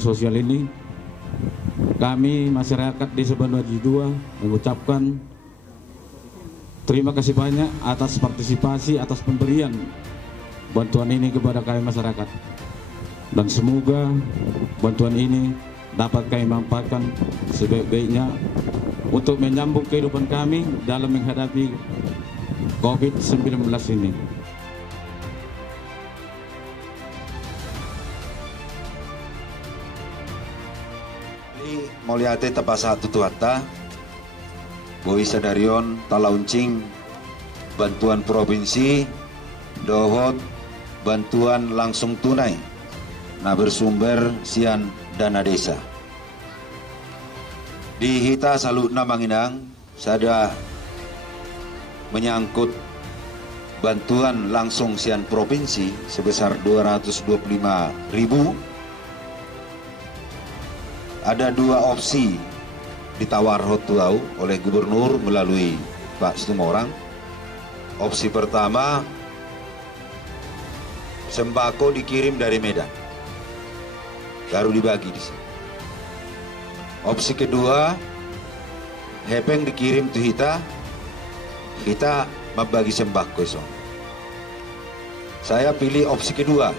sosial ini, kami masyarakat Desa Bandu Aji II mengucapkan terima kasih banyak atas partisipasi, atas pemberian bantuan ini kepada kami masyarakat. Dan semoga bantuan ini dapat kami manfaatkan sebaik-baiknya untuk menyambung kehidupan kami dalam menghadapi COVID-19 ini. Moliate tapasa tutuata, Boi Sadarion Talauncing, bantuan provinsi, dohot bantuan langsung tunai, nah bersumber sian dana desa. Di Hita Salutna Manginang, sada menyangkut bantuan langsung sian provinsi sebesar 225.000. Ada dua opsi ditawar hotuau oleh gubernur melalui Pak Situmorang. Opsi pertama, sembako dikirim dari Medan, baru dibagi di sini. Opsi kedua, hepeng dikirim ke kita membagi sembako. Saya pilih opsi kedua.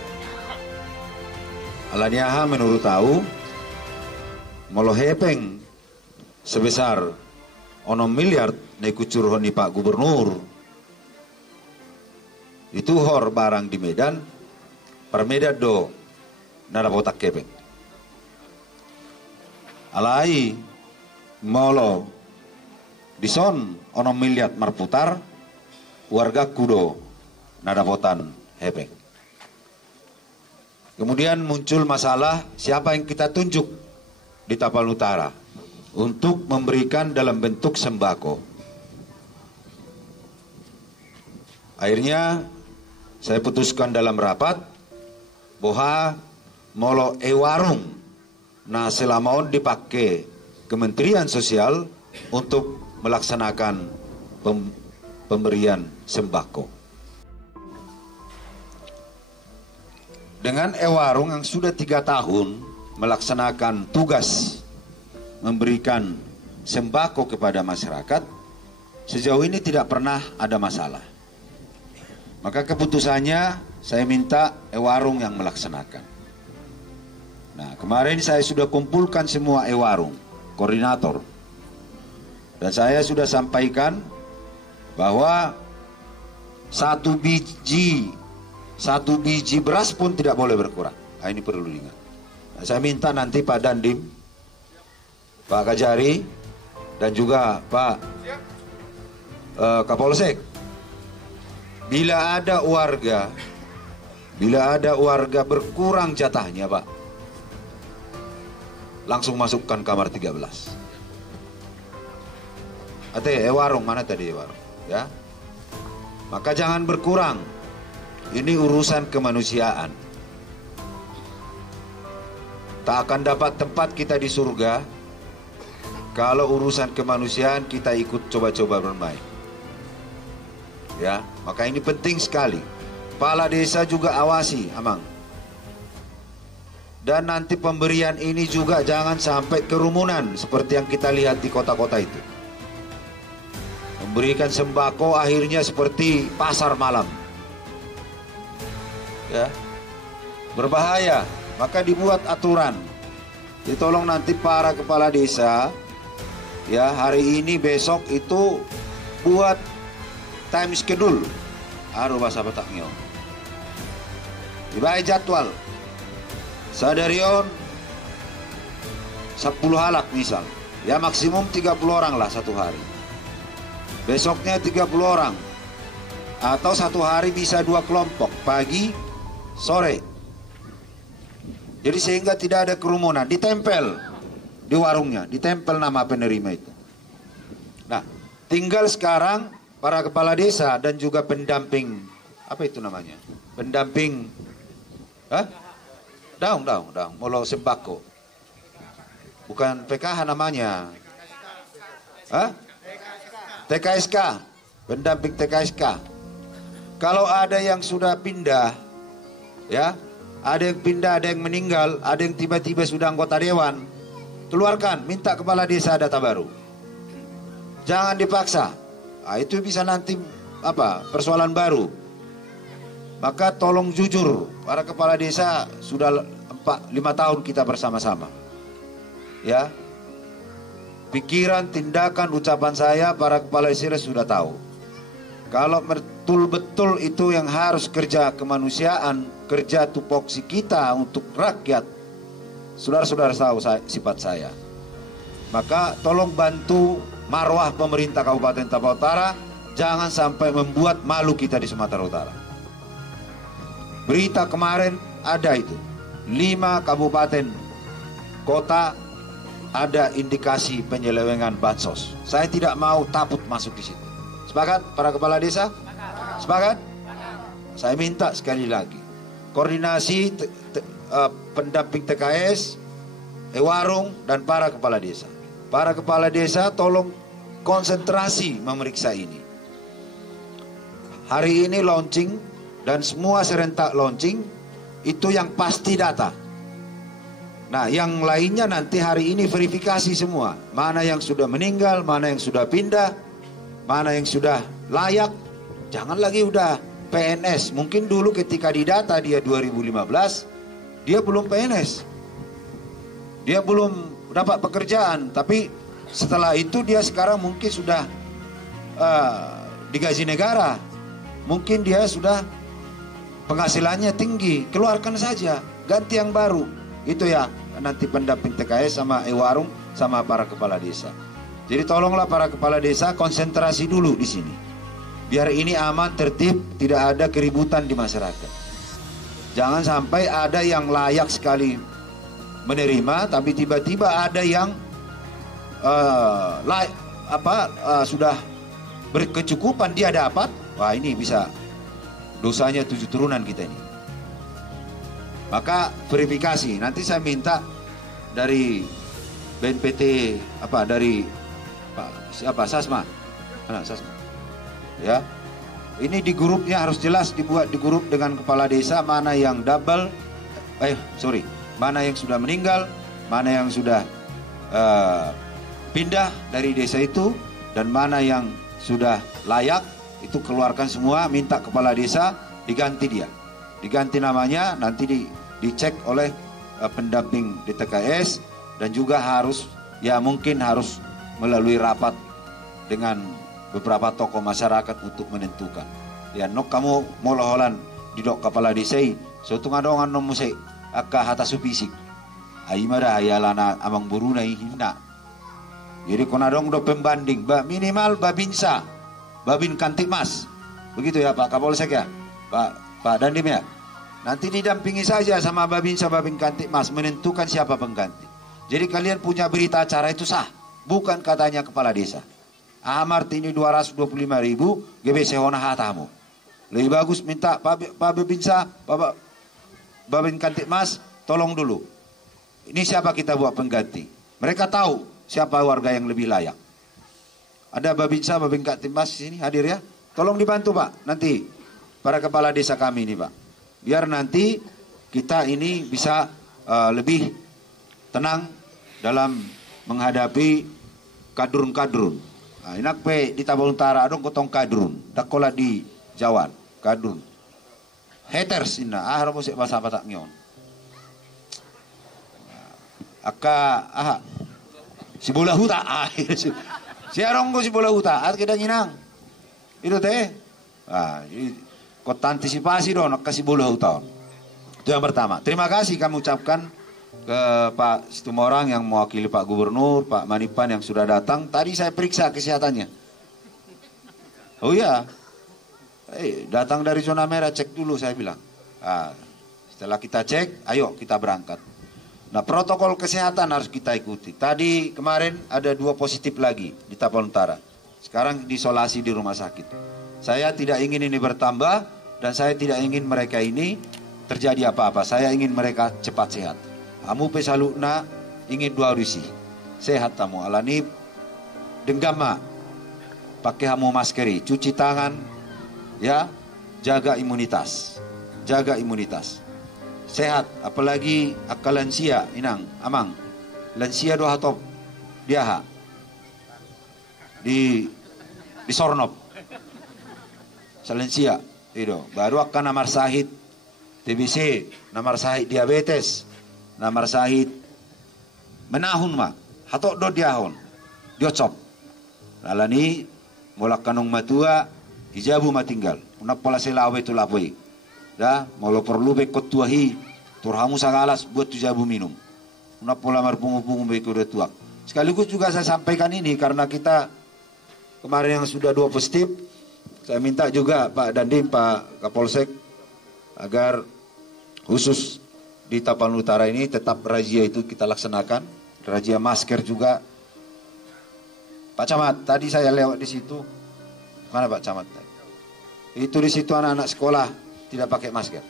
Alaniaha menurut tahu molo hepeng sebesar 6 miliar na ikucurhon ni Pak Gubernur itu hor barang di Medan per Medan do nada botak kepeng alai molo dison 6 miliar marputar warga kudo nada botan hepeng. Kemudian muncul masalah siapa yang kita tunjuk di Tapal Utara untuk memberikan dalam bentuk sembako. Akhirnya saya putuskan dalam rapat bahwa molo warung nah selama dipakai Kementerian Sosial untuk melaksanakan pemberian sembako. Dengan warung yang sudah 3 tahun melaksanakan tugas memberikan sembako kepada masyarakat, sejauh ini tidak pernah ada masalah. Maka keputusannya saya minta warung yang melaksanakan. Nah, kemarin saya sudah kumpulkan semua warung, koordinator. Dan saya sudah sampaikan bahwa satu biji beras pun tidak boleh berkurang. Nah, ini perlu diingat. Nah, saya minta nanti Pak Dandim, Pak Kajari, dan juga Pak Kapolsek, bila ada warga berkurang jatahnya Pak, langsung masukkan kamar 13. Ate warung mana tadi warung? Ya, maka jangan berkurang. Ini urusan kemanusiaan. Tak akan dapat tempat kita di surga kalau urusan kemanusiaan kita ikut coba-coba bermain. Ya, maka ini penting sekali. Kepala desa juga awasi, Amang. Dan nanti pemberian ini juga jangan sampai kerumunan seperti yang kita lihat di kota-kota itu. Memberikan sembako akhirnya seperti pasar malam. Ya, berbahaya. Maka dibuat aturan. Ditolong nanti para kepala desa, ya hari ini besok itu buat time schedule. Aduh bahasa Bataknya. Dibaik jadwal. Sadarion 10 halak misal. Ya maksimum 30 orang lah satu hari. Besoknya 30 orang. Atau satu hari bisa 2 kelompok, pagi, sore. Jadi sehingga tidak ada kerumunan, ditempel di warungnya, ditempel nama penerima itu. Nah, tinggal sekarang para kepala desa dan juga pendamping, apa itu namanya? Pendamping, daung, molo sembako. Bukan PKH namanya. TKSK, pendamping TKSK. Kalau ada yang sudah pindah, ya, ada yang pindah, ada yang meninggal, ada yang tiba-tiba sudah anggota dewan, keluarkan, minta kepala desa data baru. Jangan dipaksa. Nah, itu bisa nanti persoalan baru. Maka tolong jujur, para kepala desa sudah 5 tahun kita bersama-sama. Ya, pikiran, tindakan, ucapan saya para kepala desa sudah tahu. Kalau betul-betul itu yang harus kerja kemanusiaan, kerja tupoksi kita untuk rakyat, saudara-saudara tahu sifat saya. Maka tolong bantu marwah pemerintah Kabupaten Tapal Utara, jangan sampai membuat malu kita di Sumatera Utara. Berita kemarin ada itu, 5 kabupaten kota ada indikasi penyelewengan bansos. Saya tidak mau takut masuk di situ. Sepakat para kepala desa? Sepakat? Saya minta sekali lagi, koordinasi pendamping TKS, Ewarung, dan para kepala desa. Para kepala desa tolong konsentrasi memeriksa ini. Hari ini launching dan semua serentak launching, itu yang pasti data. Nah, yang lainnya nanti hari ini verifikasi semua. Mana yang sudah meninggal, mana yang sudah pindah, mana yang sudah layak. Jangan lagi udah PNS. Mungkin dulu ketika didata dia 2015, dia belum PNS. Dia belum dapat pekerjaan. Tapi setelah itu dia sekarang mungkin sudah digaji negara. Mungkin dia sudah penghasilannya tinggi. Keluarkan saja, ganti yang baru. Itu ya nanti pendamping TKS sama Ewarung sama para kepala desa. Jadi tolonglah para kepala desa konsentrasi dulu di sini. Biar ini aman, tertib, tidak ada keributan di masyarakat. Jangan sampai ada yang layak sekali menerima, tapi tiba-tiba ada yang sudah berkecukupan dia dapat. Wah, ini bisa dosanya 7 turunan kita ini. Maka verifikasi. Nanti saya minta dari BNPT dari Sasma. Sasma. Ya. Ini di grupnya harus jelas dibuat di grup dengan kepala desa mana yang mana yang sudah meninggal, mana yang sudah pindah dari desa itu, dan mana yang sudah layak, itu keluarkan semua, minta kepala desa diganti dia. Diganti namanya, nanti dicek oleh pendamping DTKS, dan juga mungkin harus melalui rapat dengan beberapa tokoh masyarakat untuk menentukan. Ya, kamu mau laholan di dok kepala desa, so tu ngadongan nom musik akka hata supisik. Ai mara ayalana amang burunai hina. Jadi konadong do pembanding, minimal babinsa, babin kantikmas. Begitu ya Pak Kapolsek ya, Pak Dandim ya. Nanti didampingi saja sama babinsa, babin kantikmas menentukan siapa pengganti. Jadi kalian punya berita acara itu sah, bukan katanya kepala desa. Amar ini 225.000 GBC hona hatamu. Lebih bagus minta Pak Babinsa, Pak Babin Kantikmas, tolong dulu. Ini siapa kita buat pengganti. Mereka tahu siapa warga yang lebih layak. Ada Babinsa, Babin Kantikmas sini hadir ya. Tolong dibantu Pak, nanti para kepala desa kami ini Pak. Biar nanti kita ini bisa lebih tenang dalam menghadapi kadrun-kadrun. Nah, inak pe di Tabal Utara adong kotong kadrun, dakola di Jawa kadrun. Haters ina, romo se bahasa Batak nyon. Si bola huta, si aronggo si bola huta, at kita nginang. Itu teh, kota antisipasi dong, kasih bola huta. Itu yang pertama. Terima kasih kami ucapkan ke Pak Situmorang yang mewakili Pak Gubernur, Pak Manipan yang sudah datang. Tadi saya periksa kesehatannya. Oh iya, datang dari zona merah, cek dulu saya bilang. Setelah kita cek, ayo kita berangkat. Nah, protokol kesehatan harus kita ikuti. Tadi kemarin ada 2 positif lagi di Tapal Utara. Sekarang diisolasi di rumah sakit. Saya tidak ingin ini bertambah dan saya tidak ingin mereka ini terjadi apa-apa. Saya ingin mereka cepat sehat. Amu pesaluna ingin 2 risi. Sehat tamu alani denggama. Pakai hamu maskeri, cuci tangan, ya, jaga imunitas. Jaga imunitas. sehat, apalagi akal lansia, inang, amang, lansia doha top, dia di Sornop, salensia, itu baru akan namar sahid TBC, namar sahid diabetes, namar sahid menahun mah, hatok do diahon, diocop, lalani molak kanong matua, hijabu matinggal, unak pola selawe tu lapoi. Dah, molo perlu bekot tuahi, turhamu sagalas buat tujabu minum. Una pola marpungu-pungu beko udah tuak. Sekaligus juga saya sampaikan ini karena kita kemarin yang sudah 2 positif, saya minta juga Pak Dandim, Pak Kapolsek agar khusus di Tapanuli Utara ini tetap razia itu kita laksanakan, razia masker juga. Pak Camat, tadi saya lewat di situ, mana Pak Camat? Itu di situ anak-anak sekolah tidak pakai masker,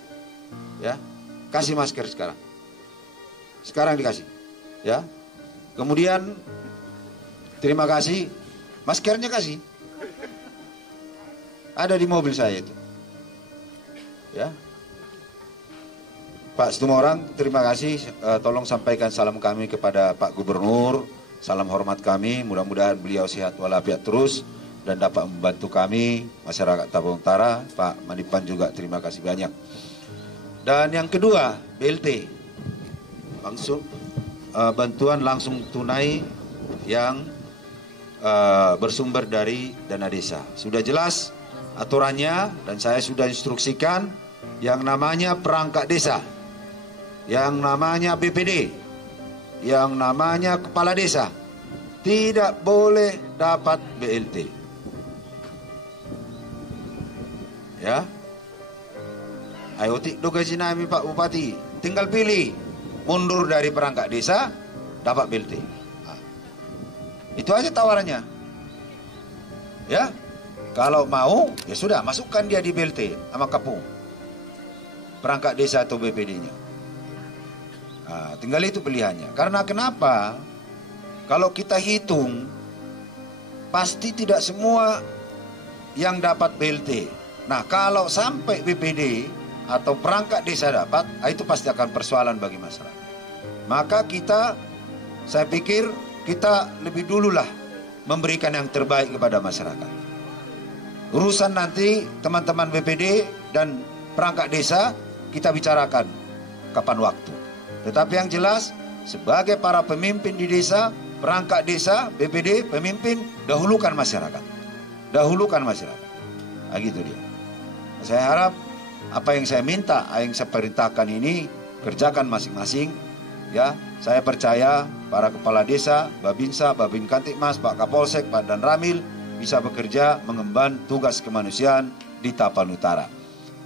ya, kasih masker sekarang dikasih, ya. Kemudian terima kasih, maskernya kasih, ada di mobil saya itu, ya. Pak Situmorang, terima kasih, tolong sampaikan salam kami kepada Pak Gubernur, salam hormat kami, mudah-mudahan beliau sehat walafiat terus dan dapat membantu kami, masyarakat Tapanuli Utara. Pak Manipan juga terima kasih banyak. Dan yang kedua, BLT, langsung bantuan langsung tunai yang bersumber dari dana desa. Sudah jelas aturannya dan saya sudah instruksikan yang namanya perangkat desa, yang namanya BPD, yang namanya kepala desa tidak boleh dapat BLT. Ya, ayo tik do gaji nami Pak Bupati, tinggal pilih mundur dari perangkat desa dapat BLT. Nah, itu aja tawarannya. Ya, kalau mau ya sudah masukkan dia di BLT sama Kapung, perangkat desa atau BPD-nya. Nah, tinggal itu pilihannya. Karena kenapa? Kalau kita hitung, pasti tidak semua yang dapat BLT. Nah, kalau sampai BPD atau perangkat desa dapat, itu pasti akan persoalan bagi masyarakat. Maka saya pikir kita lebih dululah memberikan yang terbaik kepada masyarakat. Urusan nanti teman-teman BPD dan perangkat desa kita bicarakan kapan waktu. Tetapi yang jelas, sebagai para pemimpin di desa, perangkat desa, BPD, pemimpin, dahulukan masyarakat. Dahulukan masyarakat. Nah, gitu dia. Saya harap apa yang saya minta, yang saya perintahkan ini kerjakan masing-masing. Ya, saya percaya para kepala desa, Babinsa, Babin Kantikmas, Pak Kapolsek, Pak Dan Ramil bisa bekerja mengemban tugas kemanusiaan di Tapanuli Utara.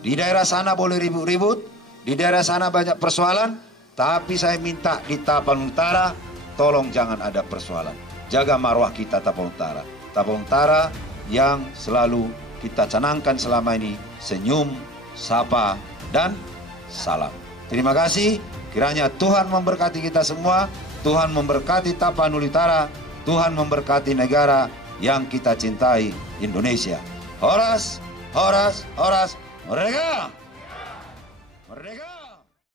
Di daerah sana boleh ribut-ribut, di daerah sana banyak persoalan, tapi saya minta di Tapanuli Utara tolong jangan ada persoalan. Jaga marwah kita Tapanuli Utara. Tapanuli Utara yang selalu kita canangkan selama ini, senyum, sapa, dan salam. Terima kasih, kiranya Tuhan memberkati kita semua, Tuhan memberkati Tapanuli Utara, Tuhan memberkati negara yang kita cintai, Indonesia. Horas, horas, horas, merdeka!